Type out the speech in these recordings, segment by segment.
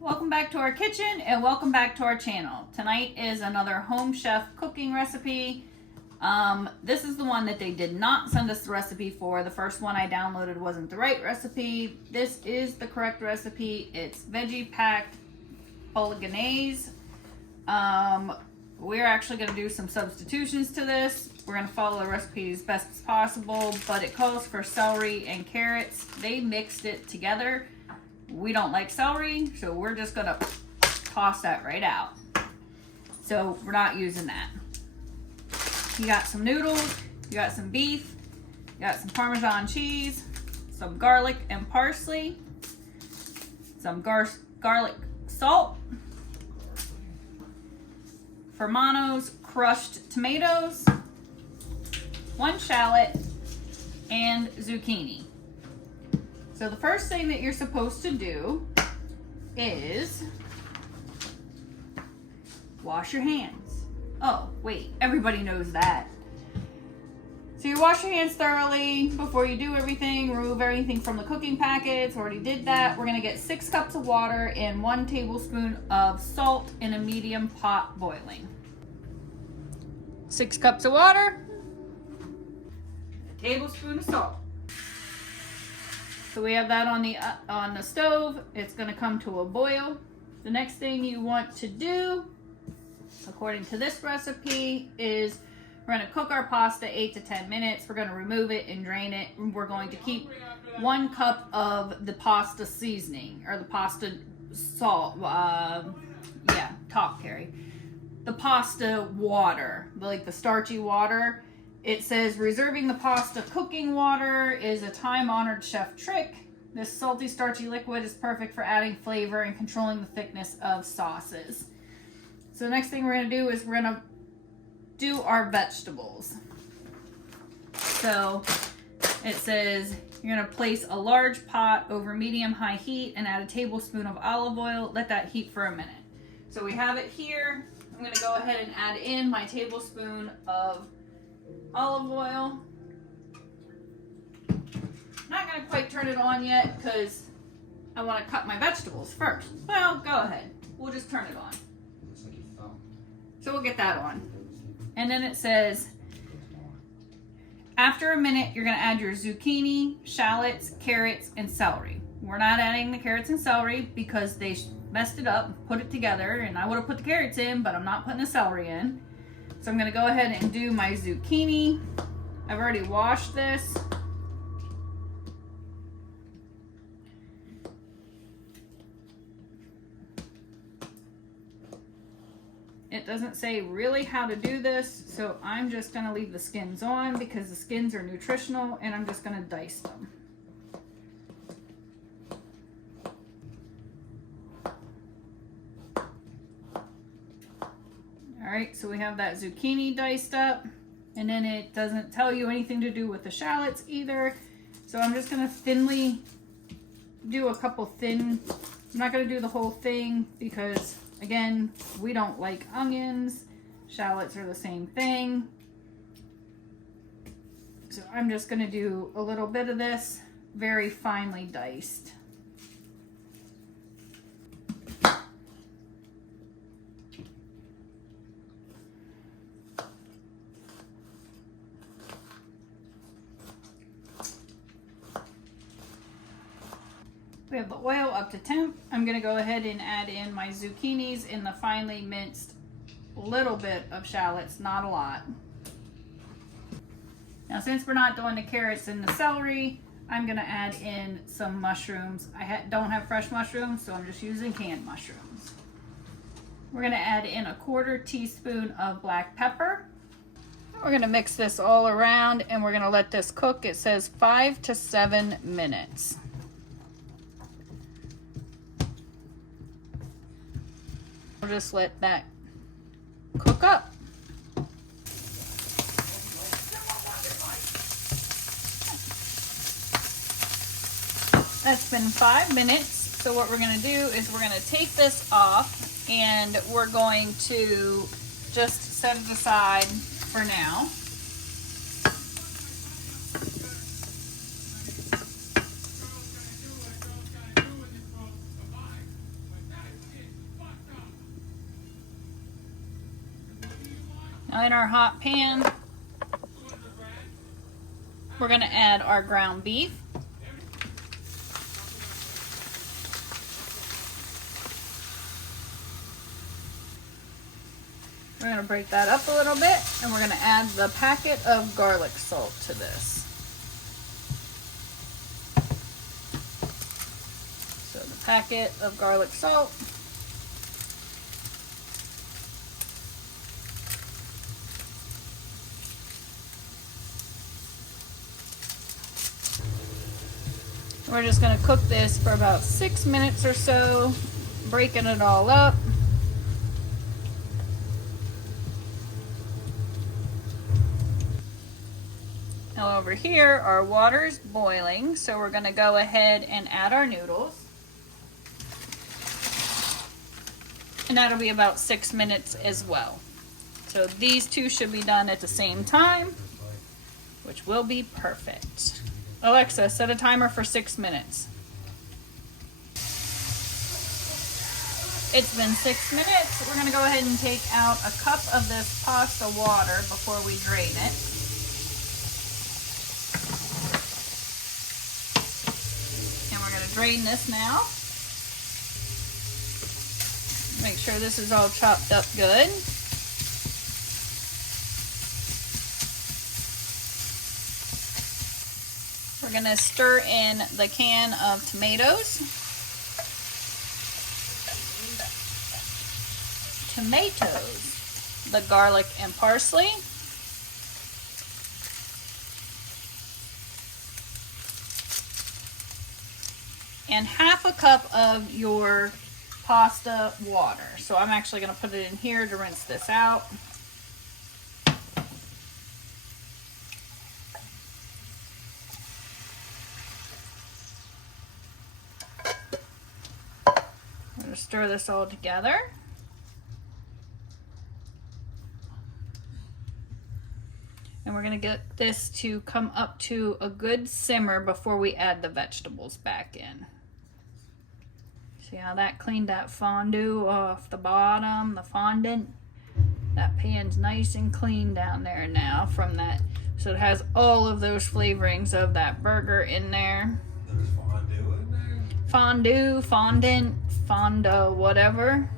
Welcome back to our kitchen and welcome back to our channel. Tonight is another home chef cooking recipe. This is the one that they did not send us the recipe for. The first one I downloaded wasn't the right recipe. This is the correct recipe. It's Veggie-Packed Bolognese. We're actually going to do some substitutions to this. We're going to follow the recipe as best as possible, but it calls for celery and carrots. They mixed it together. We don't like celery, so we're just gonna toss that right out. So we're not using that. You got some noodles, you got some beef, you got some Parmesan cheese, some garlic and parsley, some garlic salt, Fermano's crushed tomatoes, 1 shallot, and zucchini. So the first thing that you're supposed to do is wash your hands. Oh, wait, everybody knows that. So you wash your hands thoroughly before you do everything. Remove everything from the cooking packets. Already did that. We're gonna get 6 cups of water and 1 tablespoon of salt in a medium pot boiling. 6 cups of water, a tablespoon of salt. So we have that on the stove. It's going to come to a boil. The next thing you want to do, according to this recipe, is we're going to cook our pasta 8 to 10 minutes. We're going to remove it and drain it. We're going to keep 1 cup of the pasta seasoning, or the pasta salt. Talk, Carrie. The pasta water, like the starchy water. It says reserving the pasta cooking water is a time-honored chef trick. This salty, starchy liquid is perfect for adding flavor and controlling the thickness of sauces. So the next thing we're going to do is we're going to do our vegetables. So it says you're going to place a large pot over medium-high heat and add a tablespoon of olive oil. Let that heat for a minute. So we have it here. I'm going to go ahead and add in my tablespoon of olive oil. Not going to quite turn it on yet because I want to cut my vegetables first. Well, go ahead. We'll just turn it on. So we'll get that on. And then it says, after a minute, you're going to add your zucchini, shallots, carrots, and celery. We're not adding the carrots and celery because they messed it up, put it together, and I would have put the carrots in, but I'm not putting the celery in. So I'm going to go ahead and do my zucchini. I've already washed this. It doesn't say really how to do this, so I'm just going to leave the skins on because the skins are nutritional, and I'm just going to dice them. Alright, so we have that zucchini diced up, and then it doesn't tell you anything to do with the shallots either. So I'm just going to thinly do a couple thin. I'm not going to do the whole thing because, again, we don't like onions. Shallots are the same thing. So I'm just going to do a little bit of this, very finely diced. We have the oil up to temp. I'm going to go ahead and add in my zucchinis in the finely minced little bit of shallots, not a lot. Now, since we're not doing the carrots and the celery, I'm going to add in some mushrooms. I don't have fresh mushrooms, so I'm just using canned mushrooms. We're going to add in a 1/4 teaspoon of black pepper. We're going to mix this all around, and we're going to let this cook. It says 5 to 7 minutes. We'll just let that cook up. That's been 5 minutes. So what we're going to do is we're going to take this off, and we're going to just set it aside for now. Now in our hot pan, we're going to add our ground beef. We're going to break that up a little bit, and we're going to add the packet of garlic salt to this. So the packet of garlic salt. We're just going to cook this for about 6 minutes or so, breaking it all up. Now over here, our water's boiling, so we're going to go ahead and add our noodles. And that'll be about 6 minutes as well. So these two should be done at the same time, which will be perfect. Alexa, set a timer for 6 minutes. It's been 6 minutes. We're going to go ahead and take out a cup of this pasta water before we drain it. Drain this now. Make sure this is all chopped up good. We're going to stir in the can of tomatoes. The garlic and parsley. And half a cup of your pasta water. So I'm actually going to put it in here to rinse this out. I'm going to stir this all together. And we're going to get this to come up to a good simmer before we add the vegetables back in. See how that cleaned that fondue off the bottom, the fondant? That pan's nice and clean down there now from that. So it has all of those flavorings of that burger in there. There's fondue in there? Fondue, fondant, fonda, whatever.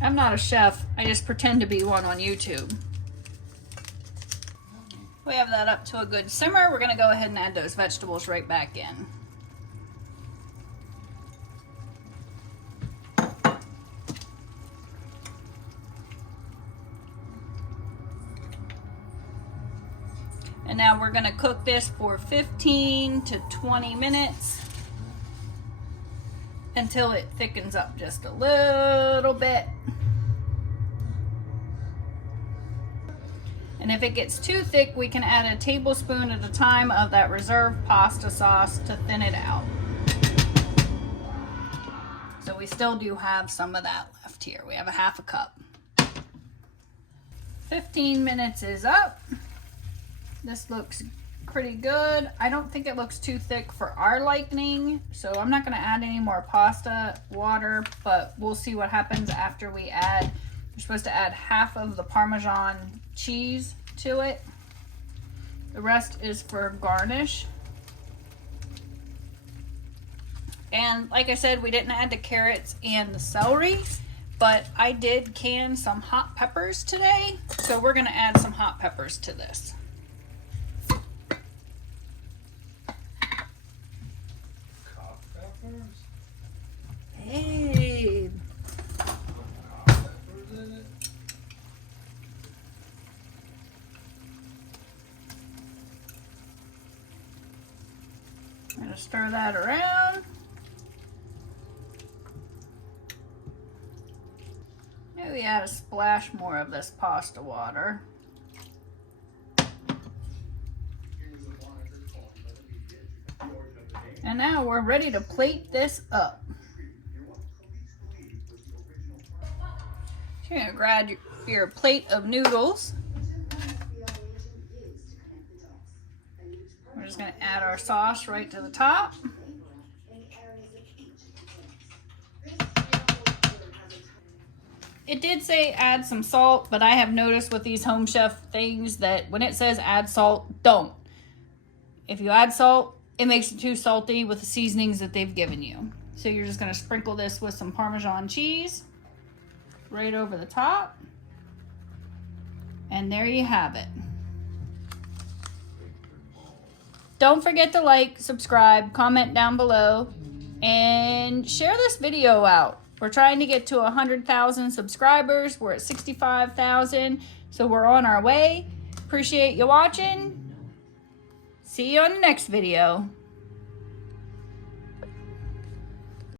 I'm not a chef. I just pretend to be one on YouTube. We have that up to a good simmer. We're going to go ahead and add those vegetables right back in. And now we're going to cook this for 15 to 20 minutes until it thickens up just a little bit. And if it gets too thick, we can add a tablespoon at a time of that reserved pasta sauce to thin it out. So we still do have some of that left here. We have a half a cup. 15 minutes is up. This looks pretty good. I don't think it looks too thick for our liking, so I'm not going to add any more pasta water, but we'll see what happens after we add. You're supposed to add half of the Parmesan cheese to it. The rest is for garnish. And like I said, we didn't add the carrots and the celery, but I did can some hot peppers today, so we're going to add some hot peppers to this. Hey. I'm going to stir that around. Maybe add a splash more of this pasta water. And now we're ready to plate this up. So you're going to grab your plate of noodles. We're just going to add our sauce right to the top. It did say add some salt, but I have noticed with these Home Chef things that when it says add salt, don't. If you add salt, it makes it too salty with the seasonings that they've given you. So you're just going to sprinkle this with some Parmesan cheese right over the top. And there you have it. Don't forget to like, subscribe, comment down below, and share this video out. We're trying to get to 100,000 subscribers. We're at 65,000, so we're on our way. Appreciate you watching. See you on the next video.